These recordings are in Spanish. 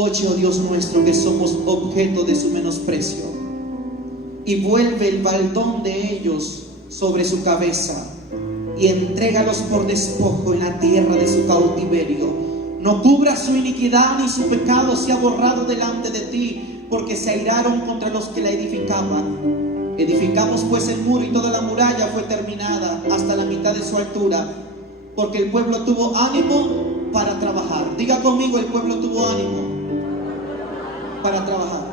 Oye, oh Dios nuestro, que somos objeto de su menosprecio, y vuelve el baldón de ellos sobre su cabeza, y entrégalos por despojo en la tierra de su cautiverio. No cubra su iniquidad, ni su pecado sea borrado delante de ti, porque se airaron contra los que la edificaban. Edificamos pues el muro, y toda la muralla fue terminada hasta la mitad de su altura, porque el pueblo tuvo ánimo para trabajar. Diga conmigo: el pueblo tuvo ánimo para trabajar.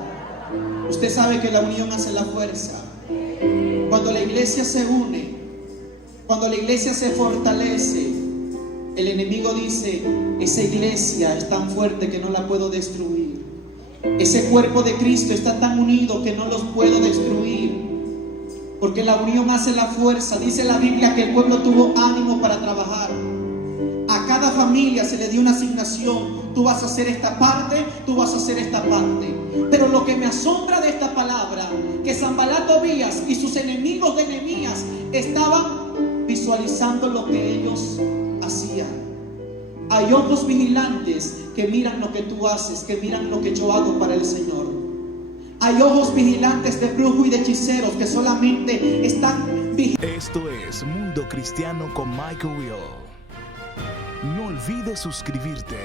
Usted sabe que la unión hace la fuerza. Cuando la iglesia se une, cuando la iglesia se fortalece, el enemigo dice: esa iglesia es tan fuerte que no la puedo destruir. Ese cuerpo de Cristo está tan unido que no los puedo destruir. Porque la unión hace la fuerza. Dice la Biblia que el pueblo tuvo ánimo para trabajar. A cada familia se le dio una asignación. Tú vas a hacer esta parte, tú vas a hacer esta parte. Pero lo que me asombra de esta palabra, que Sanbalat, Tobías y sus enemigos de Nehemías estaban visualizando lo que ellos hacían. Hay ojos vigilantes que miran lo que tú haces, que miran lo que yo hago para el Señor. Hay ojos vigilantes de brujos y de hechiceros que solamente están vigilando. Esto es Mundo Cristiano con Michael Will. No olvides suscribirte.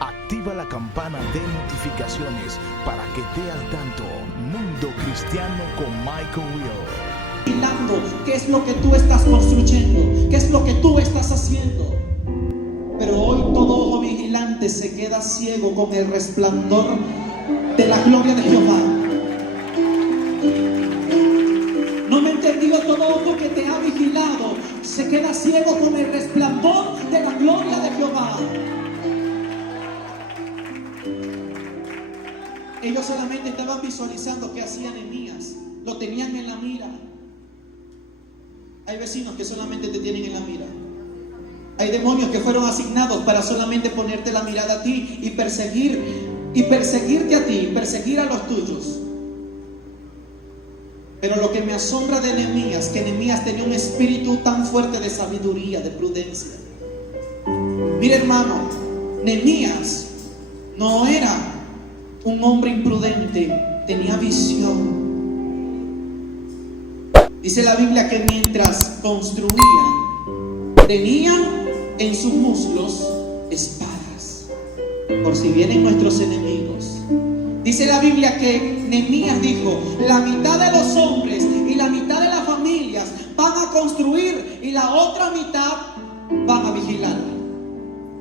Activa la campana de notificaciones para que estés al tanto. Mundo Cristiano con Michael Will. Vigilando qué es lo que tú estás construyendo, qué es lo que tú estás haciendo. Pero hoy todo ojo vigilante se queda ciego con el resplandor de la gloria de Jehová. No me entendió. Todo ojo que te ha vigilado se queda ciego con el resplandor de la gloria de Jehová. Ellos solamente estaban visualizando qué hacía Nehemías. Lo tenían en la mira. Hay vecinos que solamente te tienen en la mira. Hay demonios que fueron asignados para solamente ponerte la mirada a ti y perseguirte a ti, perseguir a los tuyos. Pero lo que me asombra de Nehemías, que Nehemías tenía un espíritu tan fuerte de sabiduría, de prudencia. Mire, hermano, Nehemías no era un hombre imprudente, tenía visión. Dice la Biblia que mientras construían, tenían en sus muslos espadas, por si vienen nuestros enemigos. Dice la Biblia que Nehemías dijo: la mitad de los hombres y la mitad de las familias van a construir, y la otra mitad van a vigilar,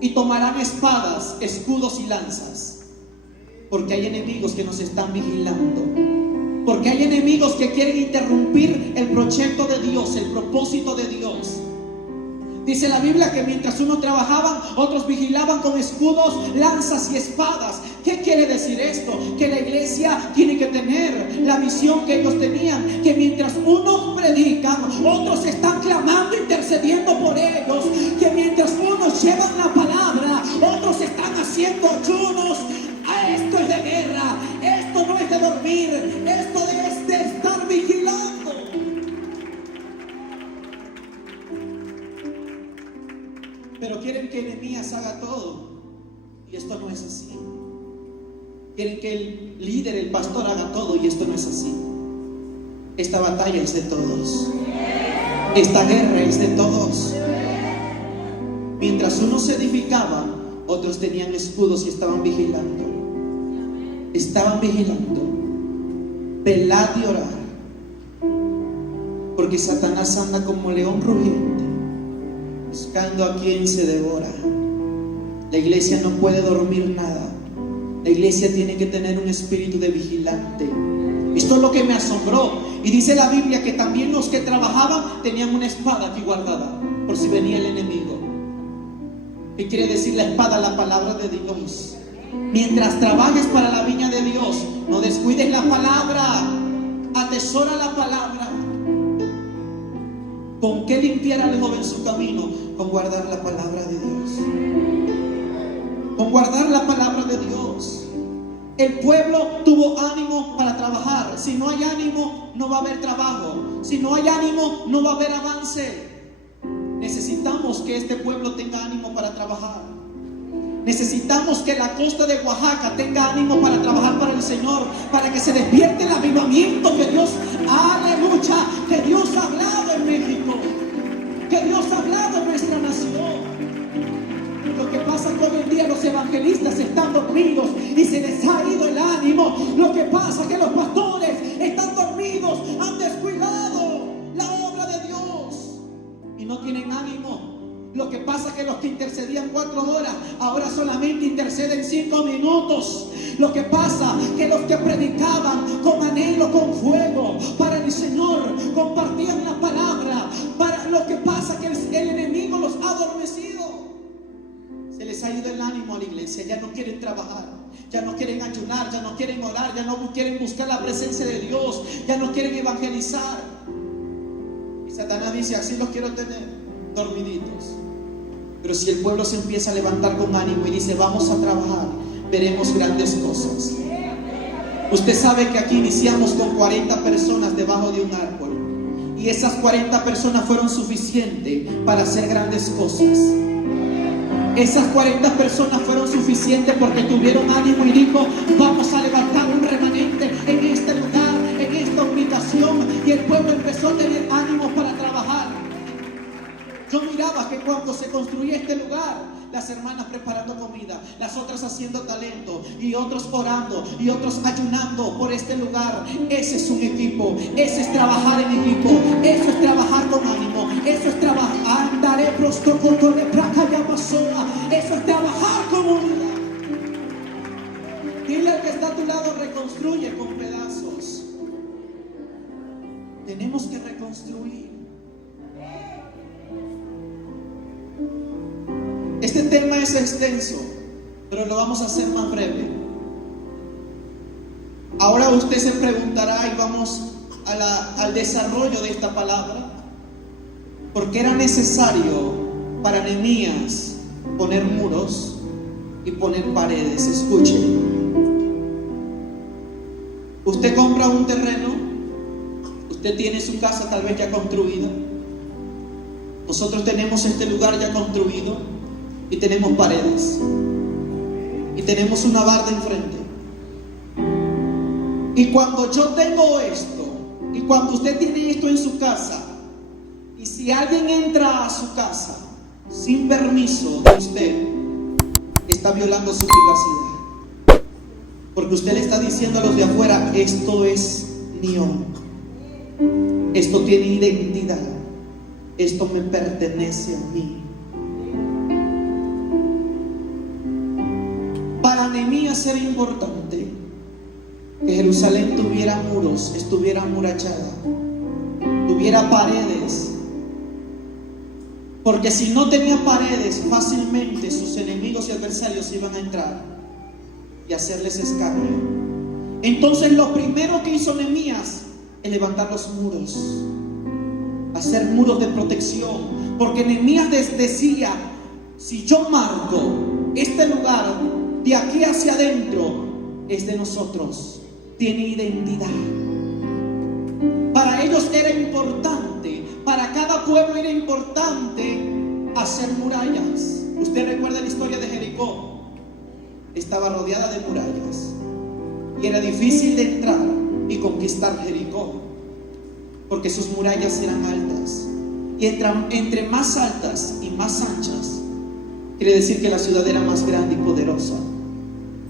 y tomarán espadas, escudos y lanzas, porque hay enemigos que nos están vigilando, porque hay enemigos que quieren interrumpir el proyecto de Dios, el propósito de Dios. Dice la Biblia que mientras unos trabajaban, otros vigilaban con escudos, lanzas y espadas. ¿Qué quiere decir esto? Que la iglesia tiene que tener la visión que ellos tenían, que mientras unos predican, otros están clamando, intercediendo por ellos, que mientras unos llevan la palabra, otros están haciendo ayunos. Esto es de guerra, esto no es de dormir, esto es de estar vigilando. Pero quieren que Nehemías haga todo, y esto no es así. Quieren que el líder, el pastor, haga todo, y esto no es así. Esta batalla es de todos. Esta guerra es de todos. Mientras unos se edificaban, otros tenían escudos y estaban vigilando. Estaban vigilando. Velad y orad, porque Satanás anda como león rugiente, buscando a quien se devora. La iglesia no puede dormir nada. La iglesia tiene que tener un espíritu de vigilante. Esto es lo que me asombró. Y dice la Biblia que también los que trabajaban tenían una espada aquí guardada, por si venía el enemigo. ¿Qué quiere decir la espada? La palabra de Dios. Mientras trabajes para la viña de Dios, no descuides la palabra. Atesora la palabra. ¿Con qué limpiar al joven su camino? Con guardar la palabra de Dios. Con guardar la palabra de Dios. El pueblo tuvo ánimo para trabajar. Si no hay ánimo, no va a haber trabajo. Si no hay ánimo, no va a haber avance. Necesitamos que este pueblo tenga ánimo para trabajar. Necesitamos que la costa de Oaxaca tenga ánimo para trabajar para el Señor, para que se despierte el avivamiento que Dios, aleluya, que Dios ha hablado en México, que Dios ha hablado en nuestra nación. Lo que pasa es que hoy en día los evangelistas están dormidos y se les ha ido el ánimo. Lo que pasa es que los pastores están dormidos, han descuidado la obra de Dios y no tienen ánimo. Lo que pasa es que los que intercedían 4 horas ahora solamente interceden 5 minutos. Lo que pasa es que los que predicaban con anhelo, con fuego para el Señor, compartían la palabra. Lo que pasa es que el enemigo los ha adormecido. Se les ha ido el ánimo a la iglesia. Ya no quieren trabajar, ya no quieren ayunar, ya no quieren orar, ya no quieren buscar la presencia de Dios, ya no quieren evangelizar. Y Satanás dice: así los quiero tener, dormiditos. Pero si el pueblo se empieza a levantar con ánimo y dice: vamos a trabajar, veremos grandes cosas. Usted sabe que aquí iniciamos con 40 personas debajo de un árbol, y esas 40 personas fueron suficientes para hacer grandes cosas. Esas 40 personas fueron suficientes porque tuvieron ánimo y dijo: vamos a levantar un remanente en este lugar, en esta ubicación. Y el pueblo empezó a tener ánimo para trabajar. Yo miraba que cuando se construía este lugar, las hermanas preparando comida, las otras haciendo talento, y otros orando, y otros ayunando por este lugar. Ese es un equipo, ese es trabajar en equipo, eso es trabajar con ánimo, eso es trabajar, eso es trabajar como unidad. Dile al que está a tu lado: reconstruye con pedazos. Tenemos que reconstruir. Este tema es extenso, pero lo vamos a hacer más breve. Ahora usted se preguntará, y vamos al desarrollo de esta palabra: ¿por qué era necesario para Nehemías poner muros y poner paredes? Escuche. Usted compra un terreno, usted tiene su casa tal vez ya construida. Nosotros tenemos este lugar ya construido. Y tenemos paredes, y tenemos una barda enfrente. Y cuando yo tengo esto, y cuando usted tiene esto en su casa, y si alguien entra a su casa sin permiso de usted, está violando su privacidad, porque usted le está diciendo a los de afuera: esto es mío, esto tiene identidad, esto me pertenece a mí. Para Nehemías era importante que Jerusalén tuviera muros, estuviera amurallada, tuviera paredes, porque si no tenía paredes, fácilmente sus enemigos y adversarios iban a entrar y hacerles escarnio. Entonces lo primero que hizo Nehemías es levantar los muros, hacer muros de protección, porque Nehemías decía: si yo marco este lugar de aquí hacia adentro, es de nosotros, tiene identidad. Para ellos era importante, para cada pueblo era importante hacer murallas. Usted recuerda la historia de Jericó, estaba rodeada de murallas y era difícil de entrar y conquistar Jericó, porque sus murallas eran altas, y entre más altas y más anchas, quiere decir que la ciudad era más grande y poderosa.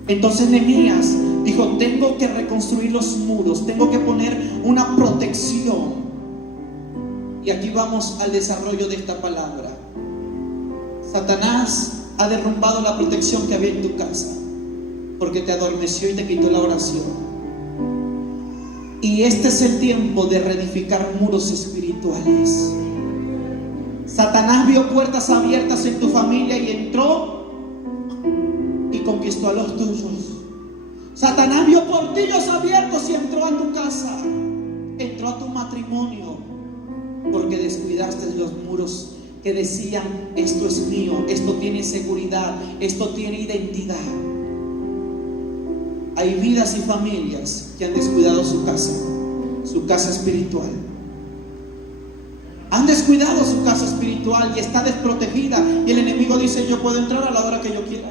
Entonces Nehemías dijo: tengo que reconstruir los muros, tengo que poner una protección. Y aquí vamos al desarrollo de esta palabra. Satanás ha derrumbado la protección que había en tu casa, porque te adormeció y te quitó la oración. Y este es el tiempo de reedificar muros espirituales. Satanás vio puertas abiertas en tu familia y entró y conquistó a los tuyos. Satanás vio portillos abiertos y entró a tu casa, entró a tu matrimonio, porque descuidaste los muros que decían: esto es mío, esto tiene seguridad, esto tiene identidad. Hay vidas y familias que han descuidado su casa espiritual. Han descuidado su casa espiritual y está desprotegida, y el enemigo dice: yo puedo entrar a la hora que yo quiera,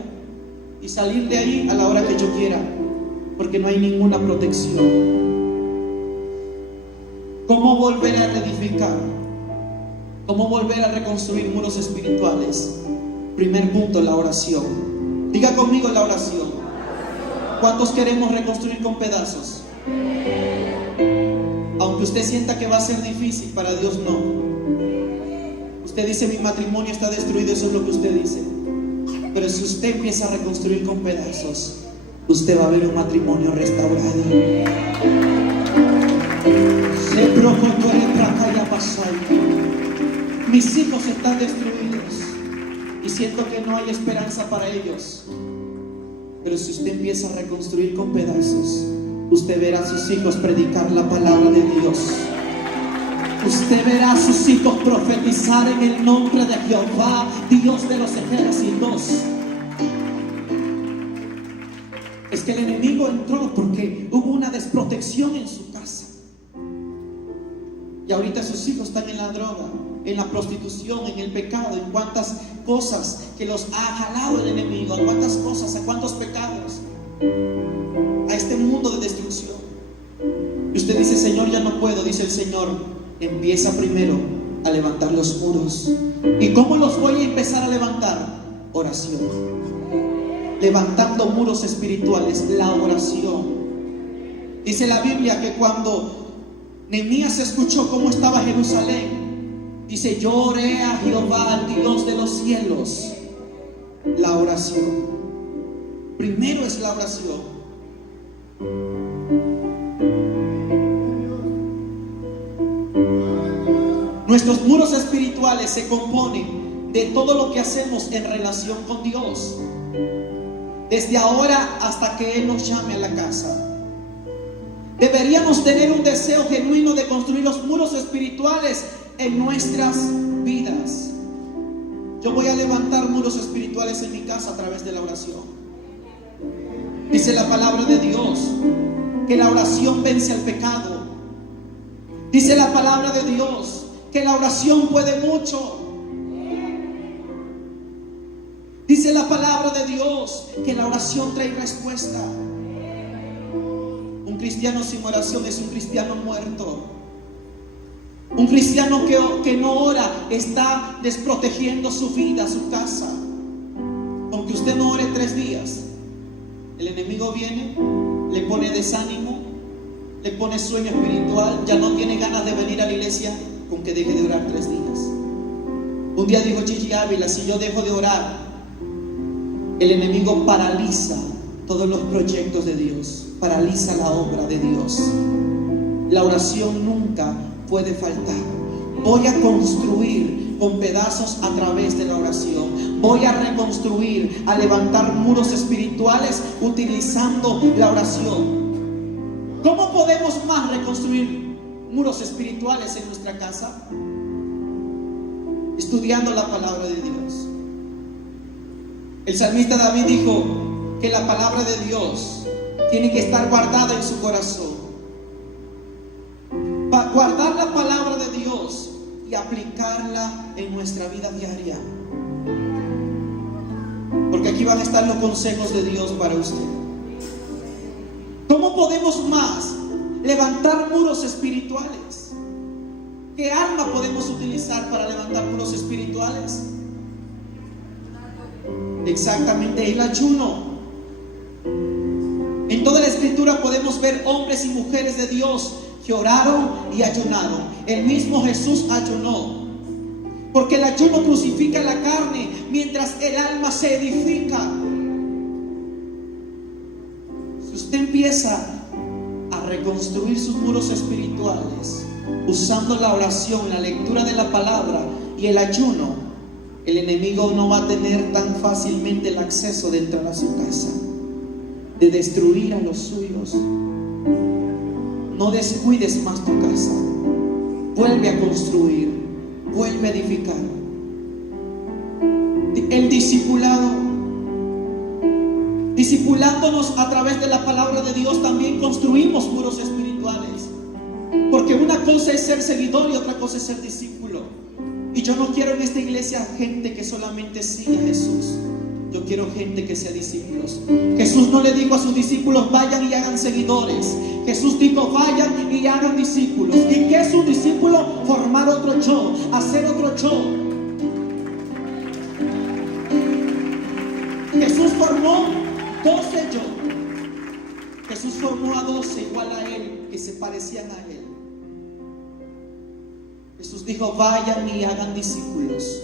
y salir de ahí a la hora que yo quiera, porque no hay ninguna protección. ¿Cómo volver a reedificar? ¿Cómo volver a reconstruir muros espirituales? Primer punto, la oración. Diga conmigo la oración. ¿Cuántos queremos reconstruir con pedazos? Aunque usted sienta que va a ser difícil, para Dios no. Usted dice, mi matrimonio está destruido, eso es lo que usted dice. Pero si usted empieza a reconstruir con pedazos, usted va a ver un matrimonio restaurado. Mis hijos están destruidos y siento que no hay esperanza para ellos. Pero si usted empieza a reconstruir con pedazos, usted verá a sus hijos predicar la palabra de Dios. Usted verá a sus hijos profetizar en el nombre de Jehová, Dios de los ejércitos. Es que el enemigo entró porque hubo una desprotección en su casa. Y ahorita sus hijos están en la droga, en la prostitución, en el pecado, en cuántas cosas que los ha jalado el enemigo, a cuántas cosas, a cuántos pecados, a este mundo de destrucción. Y usted dice, Señor, ya no puedo. Dice el Señor, empieza primero a levantar los muros. ¿Y cómo los voy a empezar a levantar? Oración. Levantando muros espirituales, la oración. Dice la Biblia que cuando Nehemías escuchó cómo estaba Jerusalén, dice, yo oré a Jehová, al Dios de los cielos. La oración. Primero es la oración. Nuestros muros espirituales se componen de todo lo que hacemos en relación con Dios, desde ahora hasta que Él nos llame a la casa. Deberíamos tener un deseo genuino de construir los muros espirituales en nuestras vidas. Yo voy a levantar muros espirituales en mi casa a través de la oración. Dice la palabra de Dios que la oración vence al pecado. Dice la palabra de Dios que la oración puede mucho. Dice la palabra de Dios que la oración trae respuesta. Un cristiano sin oración es un cristiano muerto. Un cristiano que no ora está desprotegiendo su vida, su casa. Aunque usted no ore 3 días, el enemigo viene, le pone desánimo, le pone sueño espiritual, ya no tiene ganas de venir a la iglesia con que deje de orar 3 días. Un día dijo Gigi Ávila, si yo dejo de orar, el enemigo paraliza todos los proyectos de Dios, paraliza la obra de Dios. La oración nunca puede faltar. Voy a construir con pedazos a través de la oración. Voy a reconstruir, a levantar muros espirituales utilizando la oración. ¿Cómo podemos más reconstruir muros espirituales en nuestra casa? Estudiando la palabra de Dios. El salmista David dijo que la palabra de Dios tiene que estar guardada en su corazón. Guardar la palabra de Dios y aplicarla en nuestra vida diaria. Porque aquí van a estar los consejos de Dios para usted. ¿Cómo podemos más levantar muros espirituales? ¿Qué arma podemos utilizar para levantar muros espirituales? Exactamente, el ayuno. En toda la escritura podemos ver hombres y mujeres de Dios que oraron y ayunaron. El mismo Jesús ayunó, porque el ayuno crucifica la carne mientras el alma se edifica. Si usted empieza a reconstruir sus muros espirituales usando la oración, la lectura de la palabra y el ayuno, el enemigo no va a tener tan fácilmente el acceso de entrar a su casa, de destruir a los suyos. No descuides más tu casa. Vuelve a construir, vuelve a edificar. El discipulado, discipulándonos a través de la palabra de Dios, también construimos muros espirituales. Porque una cosa es ser seguidor y otra cosa es ser discípulo. Y yo no quiero en esta iglesia gente que solamente sigue a Jesús. Yo quiero gente que sea discípulos. Jesús no le dijo a sus discípulos: vayan y hagan seguidores. Jesús dijo: vayan y hagan discípulos. ¿Y qué es un discípulo? Formar otro yo, hacer otro yo. Jesús formó 12 yo. Jesús formó a 12 igual a Él, que se parecían a Él. Jesús dijo: vayan y hagan discípulos.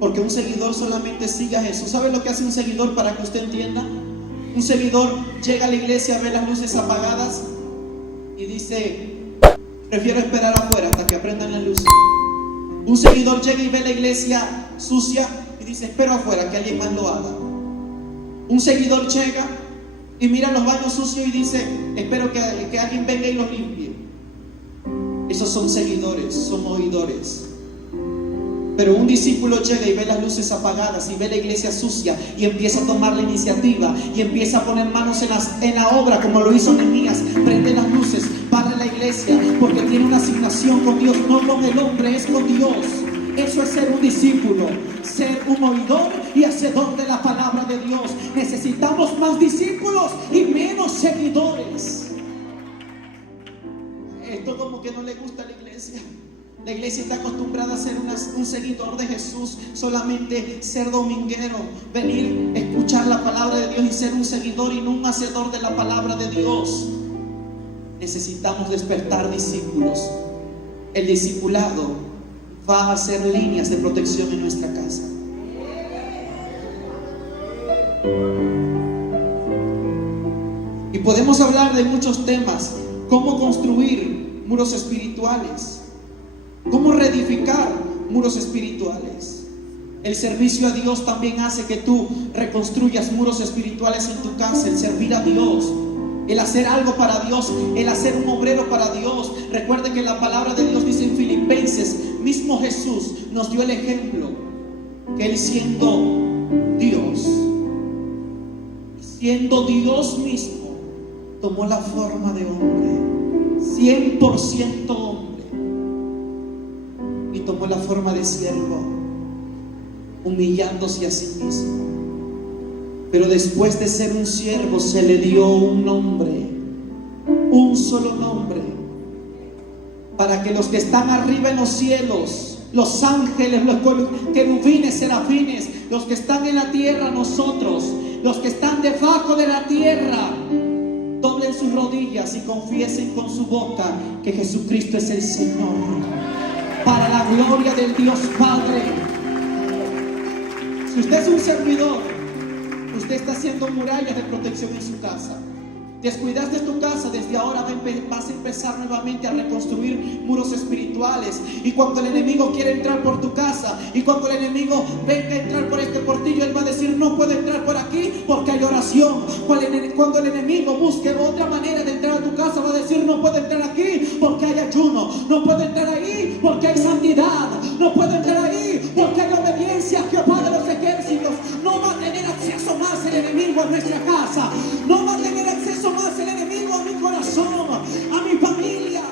Porque un seguidor solamente sigue a Jesús. ¿Sabe lo que hace un seguidor, para que usted entienda? Un seguidor llega a la iglesia, ve las luces apagadas y dice: prefiero esperar afuera hasta que aprendan las luces. Un seguidor llega y ve la iglesia sucia y dice: espero afuera que alguien más lo haga. Un seguidor llega y mira los baños sucios y dice: espero que alguien venga y los limpie. Esos son seguidores, son oidores. Pero un discípulo llega y ve las luces apagadas y ve la iglesia sucia y empieza a tomar la iniciativa y empieza a poner manos en la obra, como lo hizo Nehemías. Prende las luces, para la iglesia, porque tiene una asignación con Dios, no con el hombre, es con Dios. Eso es ser un discípulo, ser un oidor y hacedor de la palabra de Dios. Necesitamos más discípulos y menos seguidores. Esto como que no le gusta a la iglesia. La iglesia está acostumbrada a ser un seguidor de Jesús, solamente ser dominguero, venir, escuchar la palabra de Dios y ser un seguidor y no un hacedor de la palabra de Dios. Necesitamos despertar discípulos. El discipulado va a hacer líneas de protección en nuestra casa. Y podemos hablar de muchos temas: cómo construir muros espirituales, cómo reedificar muros espirituales. El servicio a Dios también hace que tú reconstruyas muros espirituales en tu casa. El servir a Dios, el hacer algo para Dios, el hacer un obrero para Dios. Recuerde que la palabra de Dios dice en Filipenses, mismo Jesús nos dio el ejemplo, que Él siendo Dios mismo, tomó la forma de hombre, 100% hombre, y tomó la forma de siervo, humillándose a sí mismo. Pero después de ser un siervo, se le dio un nombre, un solo nombre, para que los que están arriba en los cielos, los ángeles, los querubines, serafines, los que están en la tierra, nosotros, los que están debajo de la tierra, doblen sus rodillas y confiesen con su boca que Jesucristo es el Señor, para la gloria del Dios Padre. Si usted es un servidor, usted está haciendo murallas de protección en su casa. Descuidaste tu casa, desde ahora vas a empezar nuevamente a reconstruir muros espirituales. Y cuando el enemigo quiere entrar por tu casa, y cuando el enemigo venga a entrar por este portillo, él va a decir: no puede entrar por aquí porque hay oración. Cuando el enemigo busque otra manera de entrar a tu casa, va a decir: no puede entrar aquí porque hay ayuno. No puede entrar ahí porque hay santidad. No puede entrar ahí porque hay obediencia a Jehová de los ejércitos. No va a tener acceso más el enemigo a nuestra casa. No va a tener acceso más el enemigo a mi corazón, a mi familia.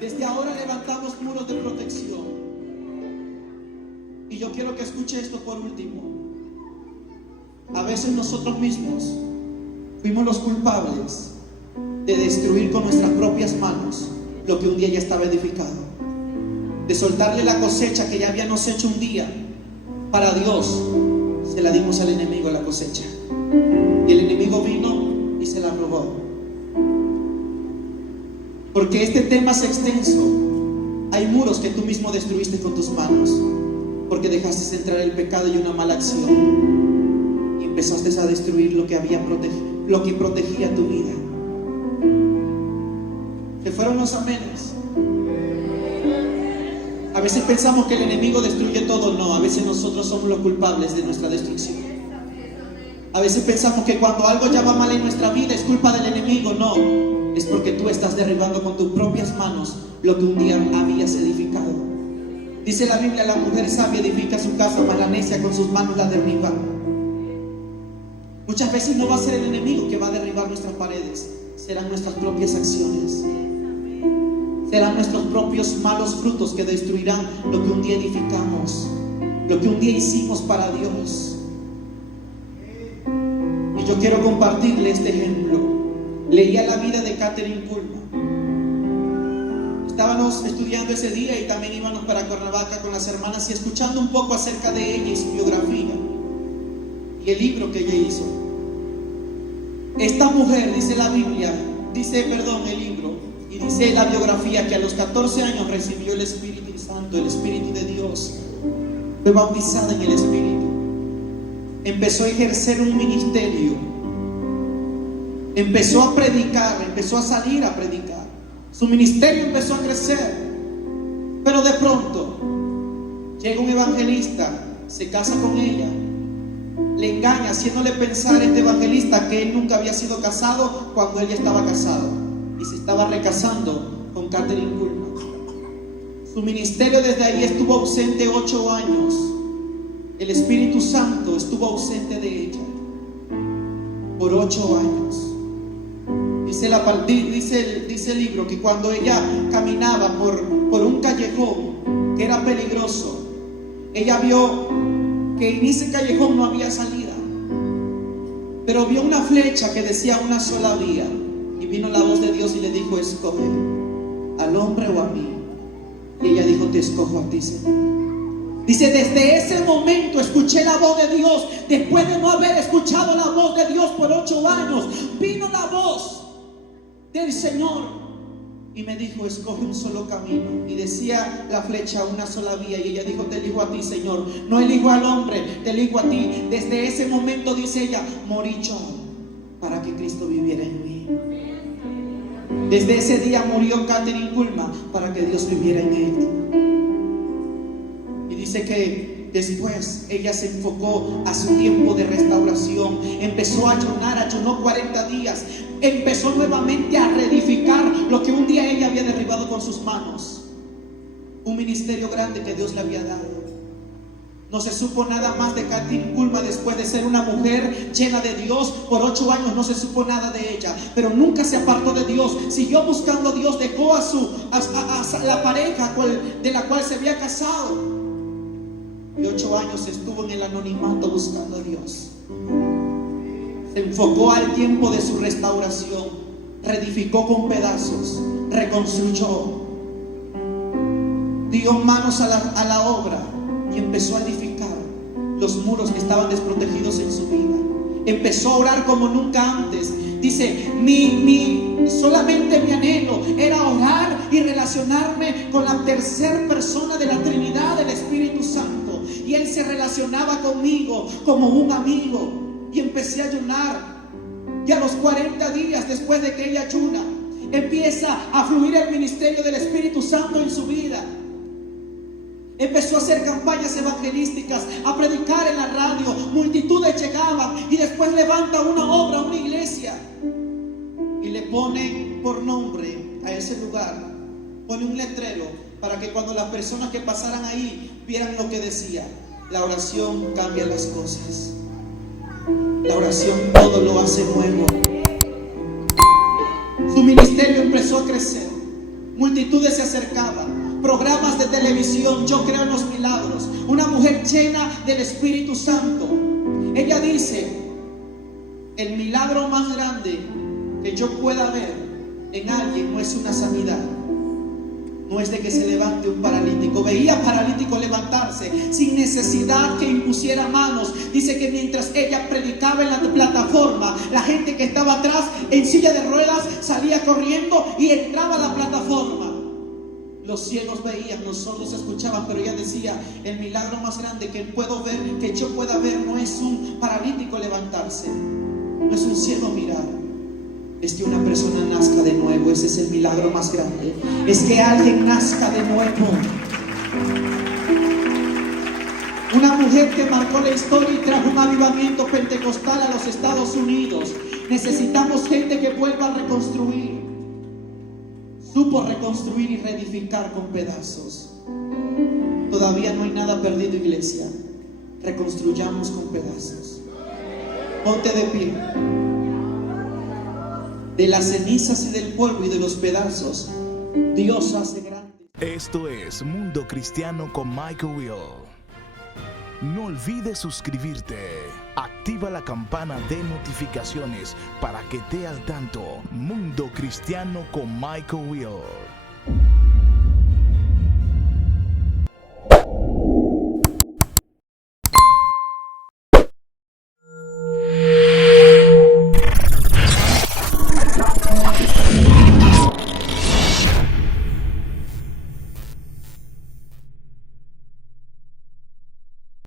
Desde ahora levantamos muros de protección. Y yo quiero que escuche esto por último. A veces nosotros mismos fuimos los culpables de destruir con nuestras propias manos lo que un día ya estaba edificado, de soltarle la cosecha que ya habíamos hecho un día para Dios. Se la dimos al enemigo la cosecha, y el enemigo vino y se la robó. Porque este tema es extenso. Hay muros que tú mismo destruiste con tus manos, porque dejaste entrar el pecado y una mala acción, y empezaste a destruir lo que protegía tu vida. Se fueron los amenes. A veces pensamos que el enemigo destruye todo. No, a veces nosotros somos los culpables de nuestra destrucción. A veces pensamos que cuando algo ya va mal en nuestra vida es culpa del enemigo. No, es porque tú estás derribando con tus propias manos lo que un día habías edificado. Dice la Biblia: la mujer sabia edifica su casa, mas la necia con sus manos la derriba. Muchas veces no va a ser el enemigo que va a derribar nuestras paredes, serán nuestras propias acciones. Serán nuestros propios malos frutos que destruirán lo que un día edificamos, lo que un día hicimos para Dios. Y yo quiero compartirle este ejemplo. Leía la vida de Kathryn Kuhlman. Estábamos estudiando ese día y también íbamos para Cuernavaca con las hermanas y escuchando un poco acerca de ella y su biografía y el libro que ella hizo. Esta mujer, dice la Biblia, el libro, y dice la biografía, que a los 14 años recibió el Espíritu Santo, el Espíritu de Dios. Fue bautizada en el Espíritu. Empezó a ejercer un ministerio. Empezó a predicar, empezó a salir a predicar. Su ministerio empezó a crecer. Pero de pronto llega un evangelista, se casa con ella, le engaña, haciéndole pensar a este evangelista que él nunca había sido casado cuando él ya estaba casado y se estaba recasando con Kathryn Kuhlman. Su ministerio desde ahí estuvo ausente 8 años. El Espíritu Santo estuvo ausente de ella por 8 años. Dice el libro que cuando ella caminaba por un callejón que era peligroso, ella vio que en ese callejón no había salida, pero vio una flecha que decía una sola vía, y vino la voz de Dios y le dijo: escoge al hombre o a mí. Y ella dijo: te escojo a ti, Señor. Dice: desde ese momento escuché la voz de Dios. Después de no haber escuchado la voz de Dios por 8 años, vino la voz del Señor y me dijo: escoge un solo camino. Y decía la flecha una sola vía, y ella dijo: te elijo a ti, Señor, no elijo al hombre, te elijo a ti. Desde ese momento, dice ella, morí yo para que Cristo viviera en mí. Desde ese día murió Kathryn Kuhlman para que Dios viviera en él. Y dice que después ella se enfocó a su tiempo de restauración. Empezó a ayunar, ayunó 40 días. Empezó nuevamente a reedificar lo que un día ella había derribado con sus manos. Un ministerio grande que Dios le había dado. No se supo nada más de Kathryn Kuhlman después de ser una mujer llena de Dios. Por 8 años no se supo nada de ella, pero nunca se apartó de Dios. Siguió buscando a Dios. Dejó a la pareja de la cual se había casado, y 8 años estuvo en el anonimato buscando a Dios. Se enfocó al tiempo de su restauración. Reedificó con pedazos, reconstruyó, dio manos a la obra y empezó a edificar los muros que estaban desprotegidos en su vida. Empezó a orar como nunca antes. Dice: solamente mi anhelo era orar y relacionarme con la tercera persona de la Trinidad, el Espíritu Santo. Y Él se relacionaba conmigo como un amigo. Y empecé a ayunar. Y a los 40 días después de que ella ayuna, empieza a fluir el ministerio del Espíritu Santo en su vida. Empezó a hacer campañas evangelísticas, a predicar en la radio. Multitudes llegaban, y después levanta una obra, una iglesia, y le pone por nombre a ese lugar. Pone un letrero para que cuando las personas que pasaran ahí vieran lo que decía: la oración cambia las cosas. La oración todo lo hace nuevo. Su ministerio empezó a crecer. Multitudes se acercaban. Programas de televisión, Yo Creo en los Milagros. Una mujer llena del Espíritu Santo. Ella dice: el milagro más grande que yo pueda ver en alguien no es una sanidad, no es de que se levante un paralítico. Veía paralíticos levantarse sin necesidad que impusiera manos. Dice que mientras ella predicaba en la plataforma, la gente que estaba atrás en silla de ruedas salía corriendo y entraba a la plataforma. Los ciegos veían, los sordos escuchaban, pero ella decía: el milagro más grande que puedo ver, que yo pueda ver, no es un paralítico levantarse, no es un ciego mirar, es que una persona nazca de nuevo. Ese es el milagro más grande. Es que alguien nazca de nuevo. Una mujer que marcó la historia y trajo un avivamiento pentecostal a los Estados Unidos. Necesitamos gente que vuelva a reconstruir. Supo reconstruir y reedificar con pedazos. Todavía no hay nada perdido, iglesia. Reconstruyamos con pedazos. Ponte de pie. De las cenizas y del polvo y de los pedazos Dios hace grandes. Esto es Mundo Cristiano con Michael Will. No olvides suscribirte. Activa la campana de notificaciones para que esté al tanto. Mundo Cristiano con Michael Will.